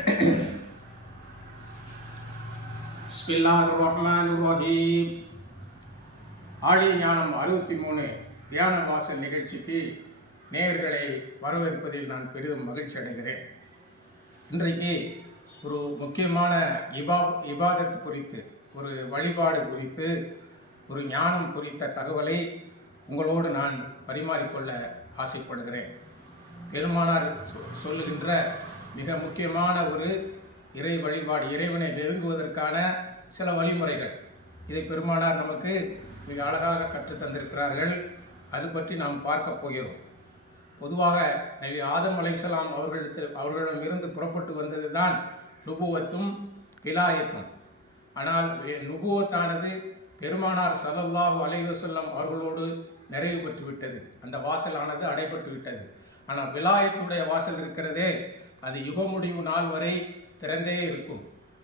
பிஸ்மில்லாஹ் ரஹ்மான் ரஹீம் ஆடி ஞானம் அறுபத்தி மூணு தியான வாசல் நிகழ்ச்சிக்கு நேயர்களை வரவேற்பதில் நான் பெரிதும் மகிழ்ச்சி அடைகிறேன். இன்றைக்கு ஒரு முக்கியமான இபா இபாதத் குறித்து ஒரு வழிபாடு குறித்து ஒரு ஞானம் குறித்த தகவலை உங்களோடு நான் பரிமாறிக்கொள்ள ஆசைப்படுகிறேன். பெருமானார் சொ- சொல்லுகின்ற மிக முக்கியமான ஒரு இறை வழிபாடு இறைவனை நெருங்குவதற்கான சில வழிமுறைகள். இதை பெருமானார் நமக்கு மிக அழகாக கற்றுத் தந்திருக்கிறார்கள். அது பற்றி நாம் பார்க்க போகிறோம். பொதுவாக நபி ஆதம் அலைசலாம் அவர்களிடத்தில் அவர்களிடமிருந்து புறப்பட்டு வந்தது தான் நுபுவத்தும் விலாயத்தும். ஆனால் நுபுவத்தானது பெருமானார் ஸல்லல்லாஹு அலைவசல்லம் அவர்களோடு நிறைவு பெற்று விட்டது அந்த வாசலானது அடைபட்டு விட்டது ஆனால் விலாயத்துடைய வாசல் இருக்கிறதே அது யுக முடிவு நாள் வரை திறந்தே இருக்கும்.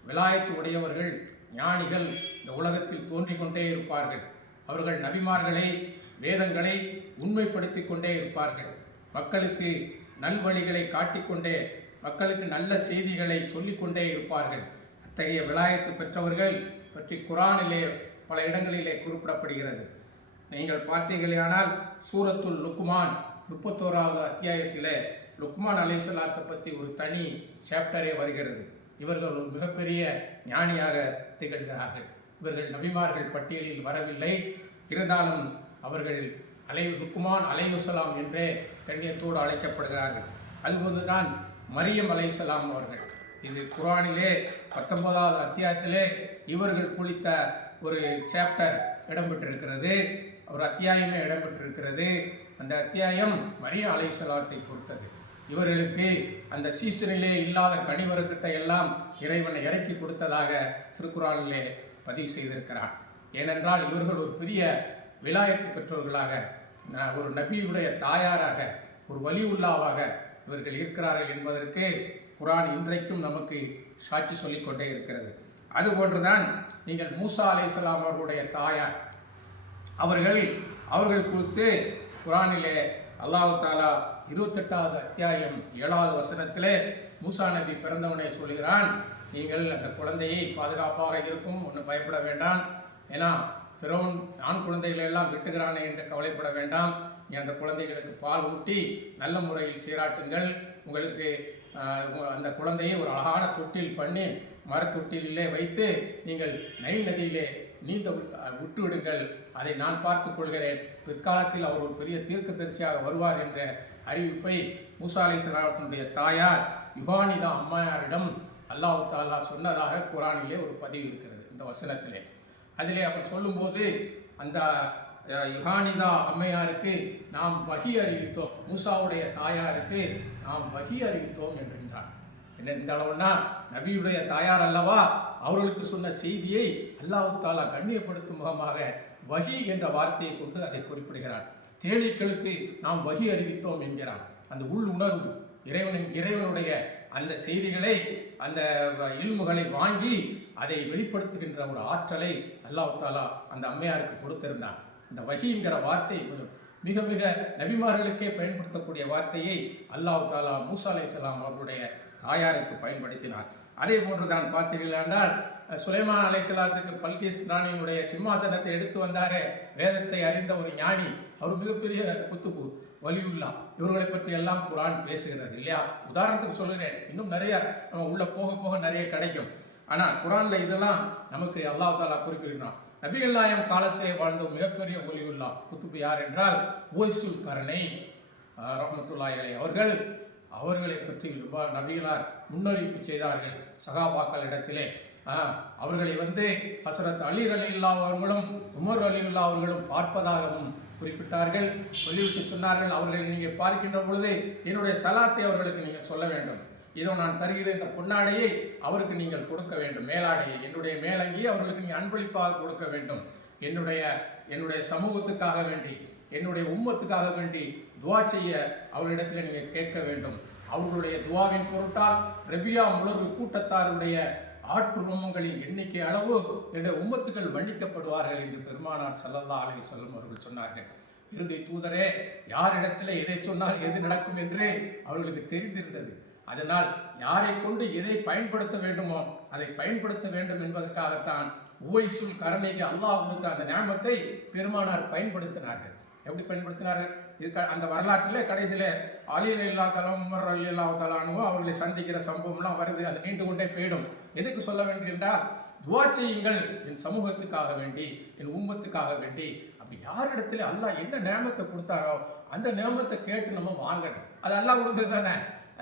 விலாயத்து உடையவர்கள் ஞானிகள் இந்த உலகத்தில் தோன்றிக் கொண்டே இருப்பார்கள். அவர்கள் நபிமார்களை வேதங்களை உண்மைப்படுத்தி கொண்டே இருப்பார்கள். மக்களுக்கு நல்வழிகளை காட்டிக்கொண்டே மக்களுக்கு நல்ல செய்திகளை சொல்லிக்கொண்டே இருப்பார்கள். அத்தகைய விலாயத்து பெற்றவர்கள் பற்றி குரானிலே பல இடங்களிலே குறிப்பிடப்படுகிறது. நீங்கள் பார்த்தீர்களேயானால் சூரத்துல் லுக்குமான் முப்பத்தோராவது அத்தியாயத்திலே லுக்மான் அலைசலாத்தை பற்றி ஒரு தனி சாப்டரே வருகிறது. இவர்கள் ஒரு மிகப்பெரிய ஞானியாக திகழ்கிறார்கள். இவர்கள் நபிமார்கள் பட்டியலில் வரவில்லை. இருந்தாலும் அவர்கள் அலை லுக்மான் அலைவுசலாம் என்றே கண்ணியத்தோடு அழைக்கப்படுகிறார்கள். அதுபோதுதான் மரியம் அலைசலாம் அவர்கள். இது குரானிலே பத்தொன்பதாவது அத்தியாயத்திலே இவர்கள் குளித்த ஒரு சாப்டர் இடம்பெற்றிருக்கிறது. ஒரு அத்தியாயமே இடம்பெற்றிருக்கிறது. அந்த அத்தியாயம் மரியா அலைசலாத்தை பொறுத்தது. இவர்களுக்கு அந்த சீசனிலே இல்லாத கனிவரக்கத்தை எல்லாம் இறைவனை இறக்கி கொடுத்ததாக திருக்குறானிலே பதிவு செய்திருக்கிறார் ஏனென்றால் இவர்கள் ஒரு பெரிய விலாயத்து பெற்றோர்களாக ஒரு நபியுடைய தாயாராக ஒரு வலியுல்லாவாக இவர்கள் இருக்கிறார்கள் என்பதற்கு குரான் இன்றைக்கும் நமக்கு சாட்சி சொல்லிக்கொண்டே இருக்கிறது. அதுபோன்றுதான் நீங்கள் மூசா அலைஹிஸ்ஸலாம் அவர்களுடைய தாயார். அவர்கள் அவர்கள் குறித்து குரானிலே அல்லாஹ் தாலா இருபத்தெட்டாவது அத்தியாயம் ஏழாவது வசனத்திலே மூசா நபி பிறந்தவனை சொல்கிறான் நீங்கள் அந்த குழந்தையை பாதுகாப்பாக இருக்கும் ஒன்றும் பயப்பட வேண்டாம். ஏன்னா ஃபிரோன் ஆண் குழந்தைகளை எல்லாம் விட்டுகிறானே என்று கவலைப்பட வேண்டாம். நீ அந்த குழந்தைகளுக்கு பால் ஊட்டி நல்ல முறையில் சீராட்டுங்கள். உங்களுக்கு அந்த குழந்தையை ஒரு அழகான தொட்டில் பண்ணி மரத்தொட்டிலே வைத்து நீங்கள் நைல் நதியிலே நீந்த விட்டு விடுங்கள் அதை நான் பார்த்து கொள்கிறேன். பிற்காலத்தில் அவர் ஒரு பெரிய தீர்க்க தரிசியாக வருவார் என்ற அறிவிப்பை மூசா அலைஹிஸ்ஸலாமுடைய தாயார் யுகானிதா அம்மையாரிடம் அல்லாஹு தாலா சொன்னதாக குரானிலே ஒரு பதிவு இருக்கிறது இந்த வசனத்திலே. அதிலே அவர் சொல்லும்போது அந்த யுகானிதா அம்மையாருக்கு நாம் வகி அறிவித்தோம். மூசாவுடைய தாயாருக்கு நாம் வகி அறிவித்தோம் என்று என்ன இந்த அளவுனா நபியுடைய தாயார் அல்லவா அவர்களுக்கு சொன்ன செய்தியை அல்லாஹ் தாலா கண்ணியப்படுத்தும் முகமாக வகி என்ற வார்த்தையை கொண்டு அதை குறிப்பிடுகிறார். தேனீக்களுக்கு நாம் வகி அறிவித்தோம் என்கிறார். அந்த உள் உணர்வு இறைவனின் இறைவனுடைய அந்த செய்திகளை அந்த இல்முகளை வாங்கி அதை வெளிப்படுத்துகின்ற ஒரு ஆற்றலை அல்லாஹ் தாலா அந்த அம்மையாருக்கு கொடுத்திருந்தான் இந்த வகிங்கிற வார்த்தை மிக மிக நபிமார்களுக்கே பயன்படுத்தக்கூடிய வார்த்தையை அல்லாஹ் தாலா மூசா அலை அவர்களுடைய தாயாருக்கு பயன்படுத்தினார். அதே போன்று தான் பார்த்தீர்கள் என்றால் சுலைமான் அலைசலாத்துக்கு பல்கிஸ் ராணியினுடைய சிம்மாசனத்தை எடுத்து வந்தாரே வேதத்தை அறிந்த ஒரு ஞானி அவர் மிகப்பெரிய குத்துப்பு வலியுல்லா. இவர்களை பற்றி எல்லாம் குரான் பேசுகிறது இல்லையா? உதாரணத்துக்கு சொல்கிறேன் இன்னும் நிறைய நம்ம உள்ள போக போக நிறைய கிடைக்கும். ஆனால் குரான்ல இதெல்லாம் நமக்கு அல்லா தாலா குறிப்பிடுகிறான். நபிகள் நாயம் காலத்திலே வாழ்ந்த மிகப்பெரிய ஒலியுல்லா குத்துப்பு யார் என்றால் ஓய்சுல் கரணை ரஹமத்துல்லாய் அலை அவர்கள் அவர்களை பற்றி ரொம்ப நபிகளார் முன்னறிவிப்பு செய்தார்கள் சகாபாக்கள் இடத்திலே. அவர்களை வந்து ஹசரத் அலி அலில்லா அவர்களும் உமர் அலி அவர்களும் பார்ப்பதாகவும் குறிப்பிட்டார்கள். சொல்லிவிட்டு சொன்னார்கள் அவர்களை நீங்கள் பார்க்கின்ற பொழுது என்னுடைய சலாத்தை அவர்களுக்கு நீங்கள் சொல்ல வேண்டும். இதோ நான் தருகிற இந்த பொன்னாடையை அவருக்கு நீங்கள் கொடுக்க வேண்டும். மேலாடையை என்னுடைய மேலங்கியை அவர்களுக்கு நீங்கள் அன்பளிப்பாக கொடுக்க வேண்டும். என்னுடைய என்னுடைய சமூகத்துக்காக வேண்டி என்னுடைய உம்மத்துக்காக வேண்டி துவா செய்ய அவரிடத்தில் நீங்கள் கேட்க வேண்டும். அவர்களுடைய துவாவின் பொருட்டால் ரபியா முழு கூட்டத்தாருடைய ஆற்றுமங்களின் எண்ணிக்கை அளவு என்ற உம்மத்துகள் மன்னிக்கப்படுவார்கள் என்று பெருமானார் சல்லல்லா அலி வஸல்லம் அவர்கள் சொன்னார்கள். இறுதி தூதரே யாரிடத்தில் எதை சொன்னால் எது நடக்கும் என்று அவர்களுக்கு தெரிந்திருந்தது. அதனால் யாரை கொண்டு எதை பயன்படுத்த வேண்டுமோ அதை பயன்படுத்த வேண்டும் என்பதற்காகத்தான் உவைசுல் கரணைக்கு அல்லாஹ் கொடுத்த அந்த ஞாபகத்தை பெருமானார் பயன்படுத்தினார்கள். எப்படி பயன்படுத்தினார்கள்? இது க- அந்த வரலாற்றிலே கடைசியில் அலியில் இல்லா தலம் உமர் அலி அவர்களை சந்திக்கிற சம்பவம்லாம் வருது. அது நீண்டு கொண்டே போயிடும். எதுக்கு சொல்ல வேண்டும் என்றால் துவா செய்யுங்கள் என் சமூகத்துக்காக வேண்டி என் உம்மத்துக்காக வேண்டி. அப்படி யாரிடத்துல அல்லாஹ் என்ன நேமத்தை கொடுத்தாரோ அந்த நேமத்தை கேட்டு நம்ம வாங்கணும். அது அல்லாஹ் கொடுத்தது தானே?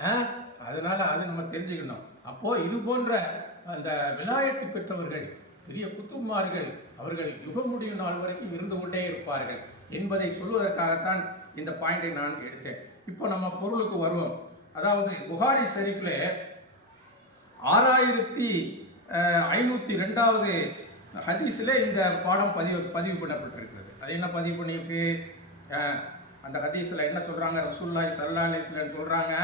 ஆ? அதனால அது நம்ம தெரிஞ்சுக்கணும். அப்போ இது போன்ற அந்த விலாயத்து பெற்றவர்கள் பெரிய குத்துமார்கள் அவர்கள் யுகம் முடியும் நாள் வரைக்கும் இருந்து கொண்டே இருப்பார்கள். என்பதை சொல்வதற்காகத்தான் இந்த பாயிண்டை நான் எடுத்தேன். இப்போ நம்ம பொருளுக்கு வருவோம். அதாவது புகாரி ஷெரீஃப்ல ஆறாயிரத்தி ஐநூற்றி ரெண்டாவது ஹதீஸில் இந்த பாடம் பதிவு பதிவு பண்ணப்பட்டிருக்கிறது. அது என்ன பதிவு பண்ணியிருக்கு? அந்த ஹதீஸில் என்ன சொல்கிறாங்க ரசூல்லாய் சல்லா அலிஸ்லன்னு சொல்கிறாங்க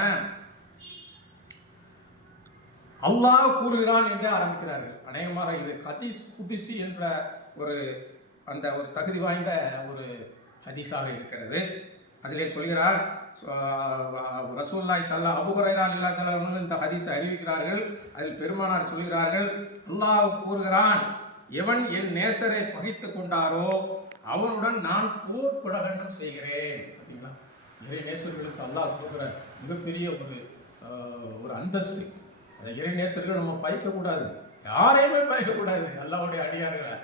அல்லாஹ் கூறுகிறான் என்று ஆரம்பிக்கிறார்கள். அநேகமாக இது ஹதீஸ் குதிசி என்ற ஒரு அந்த ஒரு தகுதி வாய்ந்த ஒரு ஹதீஸாக இருக்கிறது. அதிலே சொல்கிறார் ரசூல்லாய் சல்லா அபுஹுரைரா இல்லாத இந்த ஹதீஸை அறிவிக்கிறார்கள். அதில் பெருமானார் சொல்கிறார்கள் அல்லாஹ் கூறுகிறான் எவன் என் நேசரை பகித்து கொண்டாரோ அவனுடன் நான் போர் பிரகடனம் செய்கிறேன். பார்த்தீங்களா இறை நேசர்களுக்கு அல்லாஹ் கொடுக்குற மிகப்பெரிய ஒரு ஒரு அந்தஸ்து. இறை நேசர்கள் நம்ம பயக்கக்கூடாது. யாரையுமே பயக்கக்கூடாது. அல்லாவுடைய அடியார்களை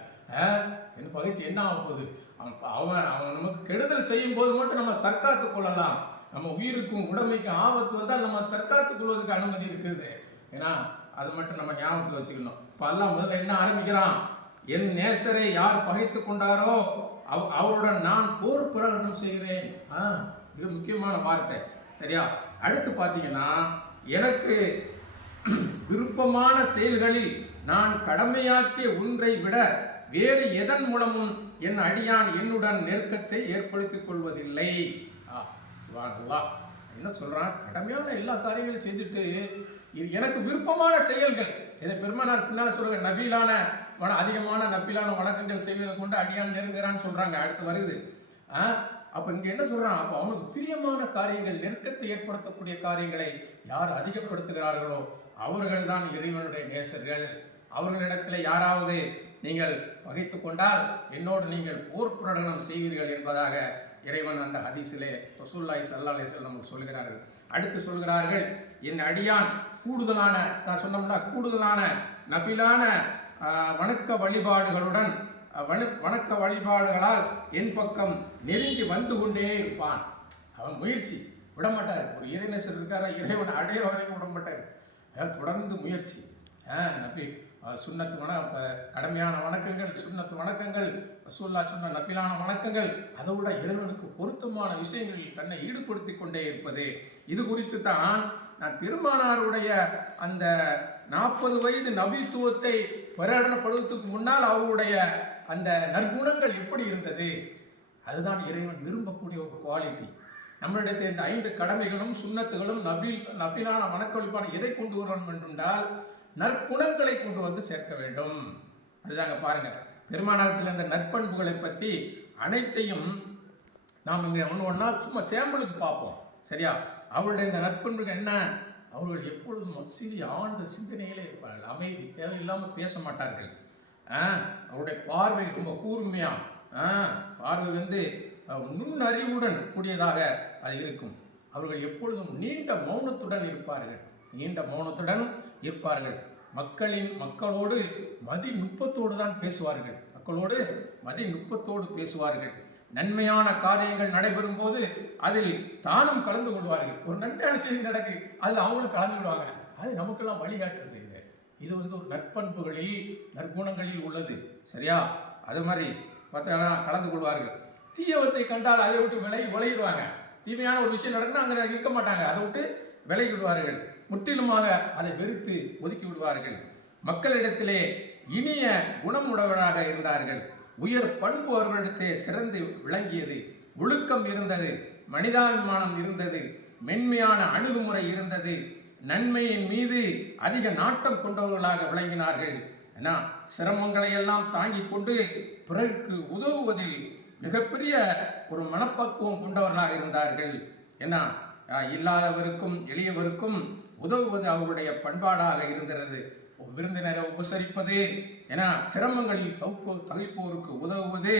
என்ன பகைச்சு என்ன ஆக போகுது? அவன் அவன் அவன் நமக்கு கெடுதல் செய்யும் போது மட்டும் நம்ம தற்காத்து கொள்ளலாம். நம்ம உயிருக்கும் உடமைக்கும் ஆபத்து வந்தால் நம்ம தற்காத்துக் கொள்வதற்கு அனுமதி இருக்குது ஏன்னா அது மட்டும் நம்ம ஞாபகத்தில் வச்சுக்கணும். இப்போ அல்லாஹ் முதல்ல என்ன ஆரம்பிக்கிறான்? என் நேசரை யார் பகைத்து கொண்டாரோ அவ- அவருடன் நான் போர் பிரகடனம் செய்கிறேன். ஆ இது முக்கியமான வார்த்தை. சரியா? அடுத்து பார்த்தீங்கன்னா எனக்கு விருப்பமான செயல்களில் நான் கடமையாக்கிய ஒன்றை விட வேறு எதன் மூலமும் என் அடியான் என்னுடன் நெருக்கத்தை ஏற்படுத்திக் கொள்வதில்லை. ஆ, என்ன சொல்றான்? கடமையான எல்லா காரியங்களும் செஞ்சுட்டு இது எனக்கு விருப்பமான செயல்கள். இதை பெருமானார் பின்னால சொல்லுங்க நபீலான வன அதிகமான நபீலான வணக்கங்கள் செய்வதை கொண்டு அடியான் நெருங்குறான்னு சொல்றாங்க. அடுத்து வருது. ஆ அப்ப இங்க என்ன சொல்றான்? அப்ப அவனுக்கு பிரியமான காரியங்கள் நெருக்கத்தை ஏற்படுத்தக்கூடிய காரியங்களை யார் அதிகப்படுத்துகிறார்களோ அவர்கள் தான் இறைவனுடைய நேசர்கள். அவர்களிடத்தில் யாராவது நீங்கள் வகித்து கொண்டால் என்னோடு நீங்கள் போர் பிரகடனம் செய்வீர்கள் என்பதாக இறைவன் அந்த ஹதீஸிலே ரசூல்லாய் சல்லா அலி நமக்கு சொல்கிறார்கள். அடுத்து சொல்கிறார்கள் என் அடியான் கூடுதலான நான் சொன்னோம்னா கூடுதலான நஃபிலான வணக்க வழிபாடுகளுடன் வணக்க வழிபாடுகளால் என் பக்கம் நெருங்கி வந்து கொண்டே இருப்பான். அவன் முயற்சி விடமாட்டார். ஒரு இறைநேசர் இருக்காரா? இறைவனை அடையிற வரைக்கும் விடமாட்டார். தொடர்ந்து முயற்சி. ஆ நபி சுண்ணத்து வண கடமையான வணக்கங்கள் சுண்ணத்து வணக்கங்கள் ரசூல்லா சொன்ன நஃபிலான வணக்கங்கள் அதை விட இறைவனுக்கு பொருத்தமான விஷயங்களில் தன்னை ஈடுபடுத்தி கொண்டே இருப்பது. இது குறித்து தான் நான் பெருமானாருடைய அந்த நாற்பது வயது நபித்துவத்தை பிரகடனப்படுவதற்கு முன்னால் அவருடைய அந்த நற்குணங்கள் எப்படி இருந்தது? அதுதான் இறைவன் விரும்பக்கூடிய ஒரு குவாலிட்டி நம்மளிடத்தில் இந்த ஐந்து கடமைகளும் சுண்ணத்துகளும் நபில் நஃபிலான வணக்கொழிப்பான எதை கொண்டு வரணும் என்றால் நற்குணங்களை கொண்டு வந்து சேர்க்க வேண்டும். அதுதாங்க பாருங்க. பெருமானாரத்தில் இந்த நற்பண்புகளை பற்றி அனைத்தையும் நாம் இங்கே ஒன்று ஒன்றா சும்மா சேம்பிளுக்கு பார்ப்போம். சரியா? அவருடைய இந்த நற்பண்புகள் என்ன? அவர்கள் எப்பொழுதும் சிறிய ஆழ்ந்த சிந்தனையிலே இருப்பார்கள். அமைதி தேவையில்லாமல் பேச மாட்டார்கள். ஆ, அவருடைய பார்வை ரொம்ப கூர்மையாக ஆ, பார்வை வந்து நுண்ணறிவுடன் கூடியதாக அது இருக்கும். அவர்கள் எப்பொழுதும் நீண்ட மௌனத்துடன் இருப்பார்கள். நீண்ட மௌனத்துடன் இருப்பார்கள். மக்களின் மக்களோடு மதி நுட்பத்தோடு தான் பேசுவார்கள். மக்களோடு மதி நுட்பத்தோடு பேசுவார்கள். நன்மையான காரியங்கள் நடைபெறும் போது அதில் தானும் கலந்து கொள்வார்கள். ஒரு நன்மையான செய்தி நடக்கு அதில் அவங்களும் கலந்து விடுவாங்க. அது நமக்கெல்லாம் வழிகாட்டுறது இது. இது வந்து ஒரு நற்பண்புகளில் நற்குணங்களில் உள்ளது. சரியா? அது மாதிரி பார்த்தா கலந்து கொள்வார்கள். தீயவத்தை கண்டால் அதை விட்டு விலகி விலகிடுவாங்க. தீமையான ஒரு விஷயம் நடக்குன்னா அங்கே இருக்க மாட்டாங்க. அதை விட்டு விலகி விடுவார்கள். முற்றிலுமாக அதை வெறுத்து ஒதுக்கி விடுவார்கள் மக்களிடத்திலே இனிய குணமுடையவராக இருந்தார்கள். உயர் பண்பு அவர்களிடத்தே சிறந்து விளங்கியது. ஒழுக்கம் இருந்தது மனிதாபிமானம் இருந்தது மென்மையான அணுகுமுறை இருந்தது. நன்மையின் மீது அதிக நாட்டம் கொண்டவர்களாக விளங்கினார்கள். ஏன்னா சிரமங்களை எல்லாம் தாங்கிக் கொண்டு பிறருக்கு உதவுவதில் மிகப்பெரிய ஒரு மனப்பக்குவம் கொண்டவர்களாக இருந்தார்கள். ஏன்னா இல்லாதவருக்கும் எளியவருக்கும் உதவுவது அவருடைய பண்பாடாக இருந்தது. விருந்தினரை உபசரிப்பது என சிரமங்களில் தவிப்போ தவிப்போருக்கு உதவுவது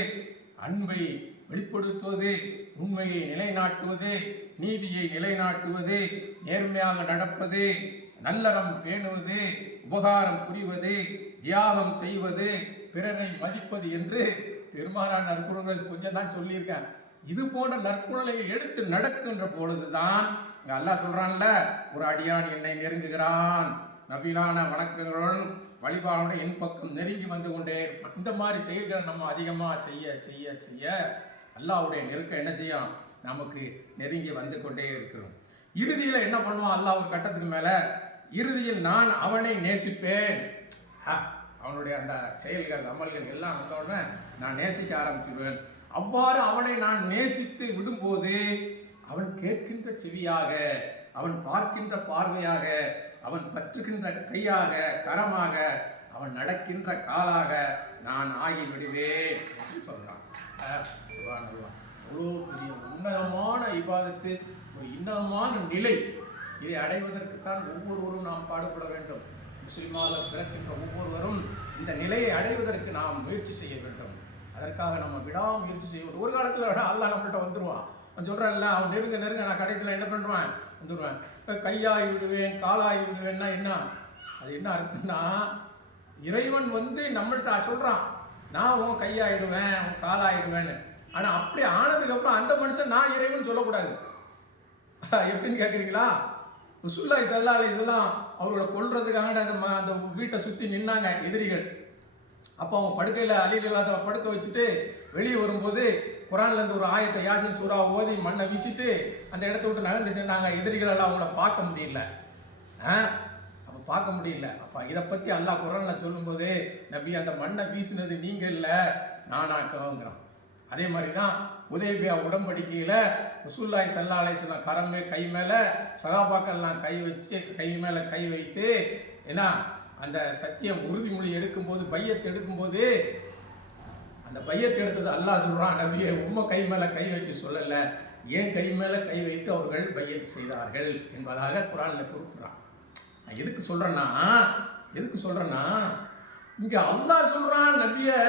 அன்பை வெளிப்படுத்துவது உண்மையை நிலைநாட்டுவது நீதியை நிலைநாட்டுவது நேர்மையாக நடப்பது நல்லறம் பேணுவது உபகாரம் புரிவது தியாகம் செய்வது பிறரை மதிப்பது என்று பெருமானார் நற்குணங்கள் கொஞ்சம் தான் சொல்லியிருக்கேன் இது போன்ற நற்குணங்களை எடுத்து நடக்கின்ற பொழுதுதான் இங்க அல்லாஹ் சொல்றான்ல ஒரு அடியான் என்னை நெருங்குகிறான். நவீனான வணக்கங்களுடன் வழிபாடுடன் என் பக்கம் நெருங்கி வந்து கொண்டே இந்த மாதிரி செயல்களை நம்ம அதிகமாக செய்ய செய்ய செய்ய அல்லாவுடைய நெருக்கம் என்ன செய்யும்? நமக்கு நெருங்கி வந்து கொண்டே இருக்கிறோம். இறுதியில் என்ன பண்ணுவான் அல்லாஹ் ஒரு கட்டத்துக்கு மேலே? இறுதியில் நான் அவனை நேசிப்பேன். அவனுடைய அந்த செயல்கள் அமல்கள் எல்லாம் வந்தவுடனே நான் நேசிக்க ஆரம்பிச்சிடுவேன் அவ்வாறு அவனை நான் நேசித்து விடும்போது அவன் கேட்கின்ற செவியாக அவன் பார்க்கின்ற பார்வையாக அவன் பற்றுகின்ற கையாக கரமாக அவன் நடக்கின்ற காலாக நான் ஆகிவிடுவேன் என்று சொல்கிறான் சுபானல்லா அவ்வளோ பெரிய உன்னதமான இபாதத்து ஒரு இன்னதமான நிலை. இதை அடைவதற்குத்தான் ஒவ்வொருவரும் நாம் பாடுபட வேண்டும். முஸ்லிமாக பிறக்கின்ற ஒவ்வொருவரும் இந்த நிலையை அடைவதற்கு நாம் முயற்சி செய்ய வேண்டும். அதற்காக நம்ம விடாமுயற்சி செய்ய வேண்டும். ஒரு காலத்தில் அல்லாஹ் நம்மள்கிட்ட வந்துடுவான் அவன் சொல்கிறான்ல அவன் நெருங்க நெருங்க நான் கடைசியில் என்ன பண்ணுவான் வந்துடுவேன் இப்போ கையாகி விடுவேன் காலாகி விடுவேன்னா என்ன? அது என்ன அர்த்தம்னா இறைவன் வந்து நம்மள்ட்ட சொல்கிறான் நான் உன் கையாயிடுவேன் உன் காலாயிடுவேன்னு. ஆனால் அப்படி ஆனதுக்கப்புறம் அந்த மனுஷன் நான் இறைவன் சொல்லக்கூடாது. எப்படின்னு கேட்குறீங்களா ரசுல்லாய் சல்லா அலிஸ்லாம் அவர்களை கொல்றதுக்காக அந்த அந்த வீட்டை சுற்றி நின்னாங்க எதிரிகள். அப்போ அவங்க படுக்கையில் அழியில் இல்லாத படுக்க வச்சுட்டு வெளியே வரும்போது குரான்லேருந்து ஒரு ஆயத்தை யாசின் சூறா ஓதி மண்ணை வீசிட்டு அந்த இடத்த விட்டு நகர்ந்து சென்றாங்க. எதிரிகள் அவங்கள பார்க்க முடியல. ஆ? அப்போ பார்க்க முடியல. அப்போ இதை பற்றி அல்லாஹ் குரானில் சொல்லும்போது நபி அந்த மண்ணை வீசினது நீங்கள் இல்லை நானாக்குறோங்கிறான் அதே மாதிரி தான் உதயபியா உடம்படிக்கையில் ரசூல்லாய் சல்லா கரமே கை மேலே சகாபாக்கள்லாம் கை வச்சு கை மேலே கை வைத்து என்ன? அந்த சத்தியம் உறுதிமொழி எடுக்கும்போது பையத்தை எடுக்கும்போது அந்த பையத்தை எடுத்தது அல்லாஹ் சொல்கிறான் நபியை உம்ம கை மேலே கை வச்சு சொல்லலை. ஏன் கை மேலே கை வைத்து அவர்கள் பையத்து செய்தார்கள் என்பதாக குரானில் குறிப்பிட்றான். நான் எதுக்கு சொல்கிறேன்னா எதுக்கு சொல்கிறேன்னா இங்கே அல்லாஹ் சொல்கிறான் நபியை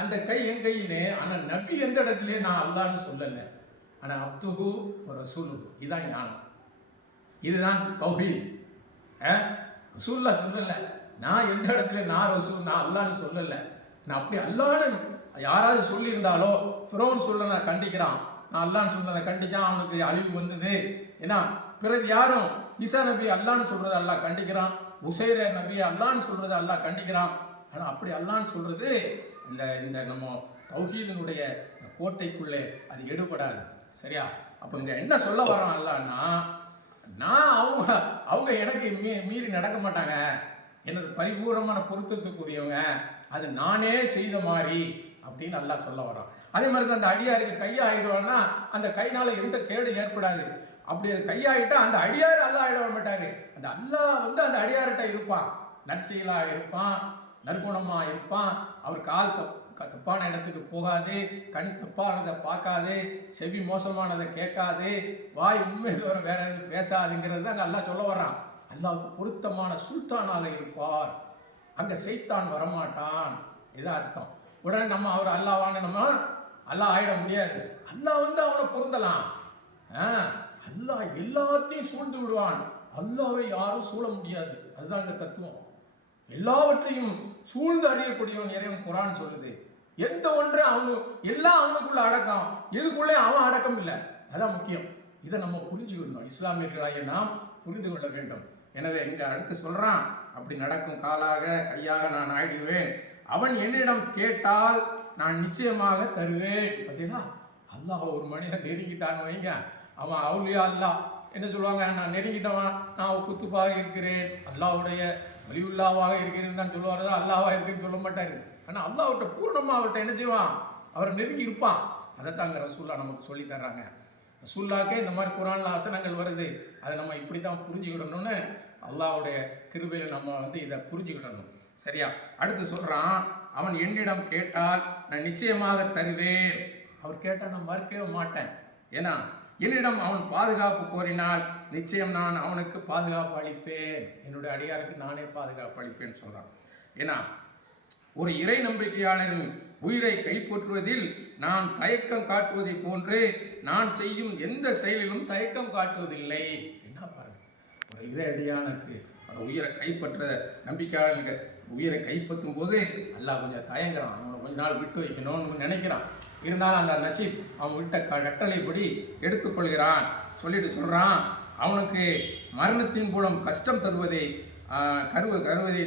அந்த கை என் கையின்னு ஆனால் நபி எந்த இடத்துலையும் நான் அல்லாஹ்னு சொல்லலை. ஆனால் அப்துகு ஒரு ரசூலுகு இதுதான் ஞானம். இதுதான் தௌஹீத். ரசூல்லா சொல்லலை. நான் எந்த இடத்துல நான் ரசூல் நான் அல்லான்னு சொல்லலை. நான் அப்படி அல்லான்னு யாராவது சொல்லியிருந்தாலோ ஃபிரோன் சொல்ல நான் கண்டிக்கிறான். நான் அல்லான்னு சொன்னதை கண்டிக்கான் அவனுக்கு அழிவு வந்தது. ஏன்னா பிறகு யாரும் ஈசா நபி அல்லான்னு சொல்றதை அல்லாஹ் கண்டிக்கிறான். உசைர நபி அல்லான்னு சொல்றதை அல்லாஹ் கண்டிக்கிறான். ஆனால் அப்படி அல்லான்னு சொல்றது இந்த இந்த நம்ம தௌஹீதனுடைய இந்த கோட்டைக்குள்ளே அது எடுபடாது. சரியா? அப்போ இங்கே என்ன சொல்ல வரோம் அல்லான்னா நான் அவங்க அவங்க எனக்கு மீ மீறி நடக்க மாட்டாங்க. எனது பரிபூர்ணமான பொருத்தத்துக்குரியவங்க. அது நானே செய்த மாதிரி அப்படின்னு நல்லா சொல்ல வரோம் அதே மாதிரி தான் அந்த அடியாருக்கு கையாகிடுவான்னா அந்த கைனால எந்த கேடு ஏற்படாது. அப்படி அது கையாகிட்டா அந்த அடியார் அல்லா ஆயிட மாட்டாரு. அந்த அல்லாஹ் வந்து அந்த அடியார்கிட்ட இருப்பான். நற்செயலாக இருப்பான் நற்குணமாக இருப்பான். அவர் கால் தப்பு தப்பான இடத்துக்கு போகாது கண் தப்பானதை பார்க்காது செவி மோசமானதை கேட்காது வாய் உண்மை தவிர வேற எதுவும் பேசாதுங்கிறது தான் நல்லா சொல்ல வர்றான். அல்லாவுக்கு பொருத்தமான சுல்தானாக இருப்பார். அங்கே செய்தான் வரமாட்டான். இதான் அர்த்தம். உடனே நம்ம அவர் அல்லாவான நம்ம அல்லாஹ் ஆயிட முடியாது. அல்லாஹ் வந்து அவனை பொருந்தலாம். ஆ, அல்லாஹ் எல்லாத்தையும் சூழ்ந்து விடுவான். அல்லாவை யாரும் சூழ முடியாது. அதுதான் அங்கே தத்துவம். எல்லாவற்றையும் சூழ்ந்து அறியக்கூடியவன் இறைவன் குரான் சொல்லுது. எந்த ஒன்று அவனு எல்லாம் அவனுக்குள்ள அடக்கம். எதுக்குள்ளே அவன் அடக்கம் இல்லை? அதான் முக்கியம். இதை நம்ம புரிஞ்சுக்கணும். இஸ்லாமியர்களாகிய நாம் புரிந்து கொள்ள வேண்டும். எனவே இங்க அடுத்து சொல்றான் அப்படி நடக்கும் காலாக கையாக நான் ஆயிடுவேன். அவன் என்னிடம் கேட்டால் நான் நிச்சயமாக தருவேன். பார்த்தீங்கன்னா அல்லாஹ் ஒரு மனிதன் நெருங்கிட்டான்னு வைங்க. அவன் அவுலியா அல்லாஹ். என்ன சொல்லுவாங்க? நான் நெருங்கிட்டவன் நான் குத்துப்பாக இருக்கிறேன். அல்லாஹ்வுடைய வலியுல்லாவாக இருக்கிறேன்னு தான் சொல்லுவார். தான் அல்லாஹ்வா இருக்குன்னு சொல்ல மாட்டார். ஆனால் அல்லாஹ்விட்ட பூர்ணமாக அவர்கிட்ட என்ன செய்வான்? அவரை நெருங்கி இருப்பான். அதை தாங்க ரசூல்லா நமக்கு சொல்லி தர்றாங்க. ரசூல்லாக்கே இந்த மாதிரி குரானில் ஆசனங்கள் வருது. அதை நம்ம இப்படி தான் புரிஞ்சுக்கிடணும்னு அல்லாவுடைய கிருபையில் நம்ம வந்து இதை புரிஞ்சுக்கிடணும். சரியா? அடுத்து சொல்கிறான் அவன் என்னிடம் கேட்டால் நான் நிச்சயமாக தருவேன். அவர் கேட்டால் நான் மறுக்கவே மாட்டேன். ஏன்னா என்னிடம் அவன் பாதுகாப்பு கோரினால் நிச்சயம் நான் அவனுக்கு பாதுகாப்பு அளிப்பேன். என்னுடைய அடியாருக்கு நானே பாதுகாப்பு அளிப்பேன்னு சொல்கிறான் ஏன்னா ஒரு இறை நம்பிக்கையாளரின் உயிரை கைப்பற்றுவதில் நான் தயக்கம் காட்டுவதை போன்று நான் செய்யும் எந்த செயலிலும் தயக்கம் காட்டுவதில்லை. என்ன பாருங்க. ஒரு இறை அடியானுக்கு அந்த உயிரை கைப்பற்ற நம்பிக்கையாளர்கள் உயிரை கைப்பற்றும் போது அல்லாஹ் கொஞ்சம் தயங்குறான். அவனை கொஞ்ச நாள் விட்டு வைக்கணும்னு நினைக்கிறான். இருந்தாலும் அந்த நசீப் அவன் விட்ட க கட்டளைப்படி எடுத்துக்கொள்கிறான். சொல்லிட்டு சொல்கிறான் அவனுக்கு மரணத்தின் மூலம் கஷ்டம் தருவதை கருவ கருவதை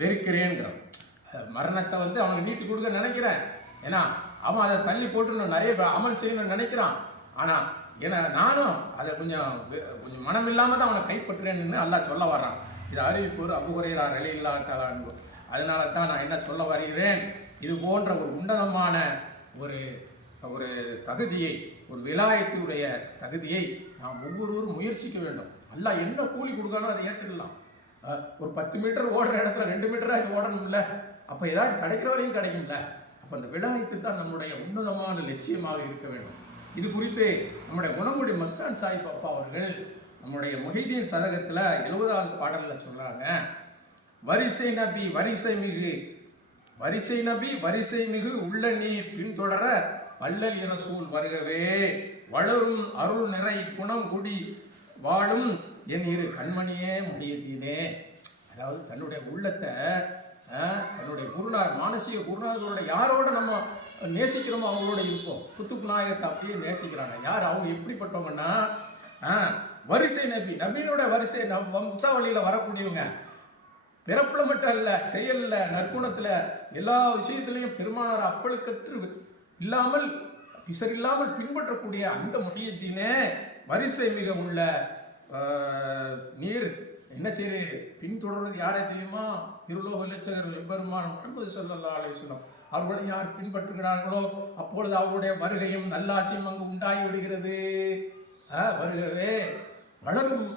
வெறுக்கிறேங்கிறான் மரணத்தை வந்து அவனுக்கு நீட்டி கொடுக்க நினைக்கிறேன். ஏன்னா அவன் அதை தள்ளி போட்டு நிறைய அமல் செய்யணும்னு நினைக்கிறான். ஆனால் ஏன்னா நானும் அதை கொஞ்சம் கொஞ்சம் மனம் இல்லாமல் தான் அவனை கைப்பற்றுறேன்னு நல்லா சொல்ல வர்றான். இது அறிவிப்போர் ஒரு நிலை ரலி இல்லா அதனால தான் நான் என்ன சொல்ல வருகிறேன்? இது போன்ற ஒரு உன்னதமான ஒரு ஒரு தகுதியை ஒரு விலாயத்துடைய தகுதியை நாம் ஒவ்வொருவரும் முயற்சிக்க வேண்டும். அல்லாஹ் என்ன கூலி கொடுக்கானோ அதை ஏற்றுக்கலாம். ஒரு பத்து மீட்டர் ஓடுற இடத்துல ரெண்டு மீட்டராக ஓடணும்ல? அப்போ ஏதாச்சும் கிடைக்கிற வரையும் கிடைக்கும்ல? அப்போ அந்த விடாயத்து தான் நம்முடைய உன்னதமான லட்சியமாக இருக்க வேண்டும். இது குறித்து நம்முடைய குணங்குடி மஸ்தான் சாஹிப் அப்பா அவர்கள் நம்முடைய மொஹிதீன் சதகத்தில் எழுபதாவது பாடலில் சொல்கிறாங்க வரிசை நபி வரிசை மிகு. வரிசை நபி வரிசை மிகு. உள்ள நீர் பின்தொடர வள்ளல் இரசூல் வருகவே. வளரும் அருள் நிறை குணம் குடி வாழும் என் இரு கண்மணியே முடியத்தீனே. அதாவது தன்னுடைய உள்ளத்தை தன்னுடைய குருநாதர் மானசீக குருநாதரோட யாரோட நம்ம நேசிக்கிறோமோ அவங்களோட இருப்போம் குத்துப் நாயகத்தை அப்படியே நேசிக்கிறாங்க. யார் அவங்க எப்படிப்பட்டவங்கன்னா வரிசை நபி நபியினோட வரிசை நம் வம்சாவளியில் வரக்கூடியவங்க. பிறப்புல மட்டும் அல்ல செயலில் நற்குணத்தில் எல்லா விஷயத்துலையும் பெருமானார் அப்பழுக்கற்று இல்லாமல் பிசர் இல்லாமல் பின்பற்றக்கூடிய அந்த முகியத்தினே வரிசை மிக உள்ள நீர் என்ன செய்து பின்தொடர்வது யாரே தெரியுமா? இருலோக லட்சகர் எம்பெருமான் என்பது ஸல்லல்லாஹு அலைஹி அவர்களை யார் பின்பற்றுகிறார்களோ அப்பொழுது அவருடைய வருகையும் நல்லாசியும் அங்கு உண்டாகி விடுகிறது வருகவே வளரும்.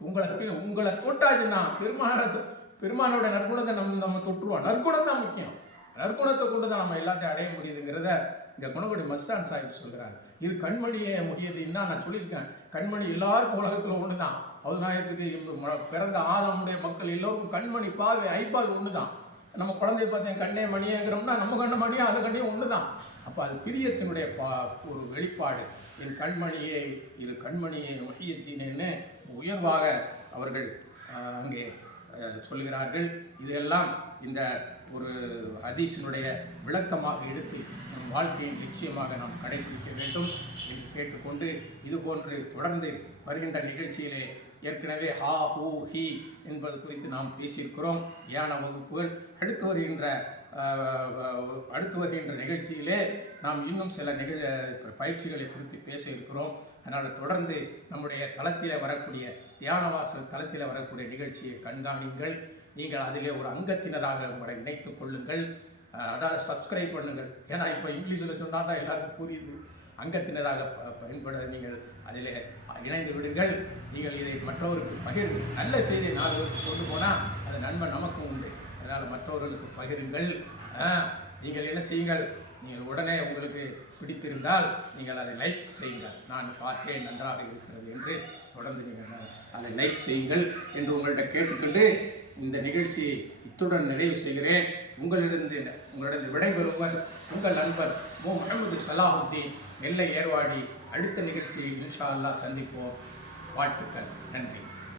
உங்களை உங்களை தொட்டாச்சுன்னா பெருமானோட பெருமானோட நற்குணத்தை நம்ம நம்ம தொற்றுவோம். நற்குணம் தான் முக்கியம். நற்குணத்தை கொண்டு தான் நம்ம எல்லாத்தையும் அடைய முடியுதுங்கிறத இந்த குணகுடி மஸ்தான் சாஹிப் சொல்கிறார் இரு கண்மணியே முகியதுன்னா நான் சொல்லியிருக்கேன். கண்மணி எல்லாருக்கும் உலகத்தில் ஒன்று தான் அவதாயத்துக்கு பிறந்த ஆதமுடைய மக்கள் எல்லோருக்கும் கண்மணி பார்வை ஐபால் ஒன்று தான் நம்ம குழந்தைய பார்த்தேன் கண்ணே மணியேங்கிறோம்னா நம்ம கண்ண மணியும் அது கண்ணையும் ஒன்று தான் அப்போ அது பிரியத்தினுடைய பா ஒரு வெளிப்பாடு. என் கண்மணியே இரு கண்மணியே முகியத்தினேன்னு உயர்வாக அவர்கள் அங்கே சொல்கிறார்கள். இதெல்லாம் இந்த ஒரு ஹதீஸினுடைய விளக்கமாக எடுத்து நம் வாழ்க்கையின் நிச்சயமாக நாம் கடைபிடிக்க வேண்டும் என்று கேட்டுக்கொண்டு இதுபோன்று தொடர்ந்து வருகின்ற நிகழ்ச்சியிலே ஏற்கனவே ஹா ஹூ ஹி என்பது குறித்து நாம் பேசியிருக்கிறோம். தியான வகுப்புகள். அடுத்து வருகின்ற அடுத்து வருகின்ற நிகழ்ச்சியிலே நாம் இன்னும் சில நிகழ் பயிற்சிகளை குறித்து பேச இருக்கிறோம் அதனால் தொடர்ந்து நம்முடைய தளத்தில் வரக்கூடிய தியானவாசல் தளத்தில் வரக்கூடிய நிகழ்ச்சியை கண்காணிங்கள் நீங்கள் அதிலே ஒரு அங்கத்தினராக உங்களை இணைத்துக் கொள்ளுங்கள். அதாவது சப்ஸ்கிரைப் பண்ணுங்கள். ஏன்னா இப்போ இங்கிலீஷில் சொன்னால் தான் எல்லாருக்கும் புரியுது. அங்கத்தினராக ப- பயன்பட நீங்கள் அதில் இணைந்து விடுங்கள். நீங்கள் இதை மற்றவருக்கு பகிர்ந்து நல்ல செய்தியை நாங்கள் கொண்டு போனால் அது நன்மை நமக்கும் உண்டு. அதனால் மற்றவர்களுக்கு பகிருங்கள். நீங்கள் என்ன செய்யுங்கள்? நீங்கள் உடனே உங்களுக்கு பிடித்திருந்தால் நீங்கள் அதை லைக் செய்யுங்கள். நான் பார்த்தேன் நன்றாக இருக்கிறது என்று தொடர்ந்து நீங்கள் அதை லைக் செய்யுங்கள் என்று உங்கள்கிட்ட கேட்டுக்கொண்டு இந்த நிகழ்ச்சி இத்துடன் நிறைவு செய்கிறேன். உங்களிடந்து உங்களிடம் விடைபெறுவர் உங்கள் நண்பர் மு முகமது சலாஹுத்தீன். நெல்லை ஏர்வாடி அடுத்த நிகழ்ச்சியில் இன்ஷா அல்லாஹ் சந்திப்போம். வாழ்த்துக்கள். நன்றி.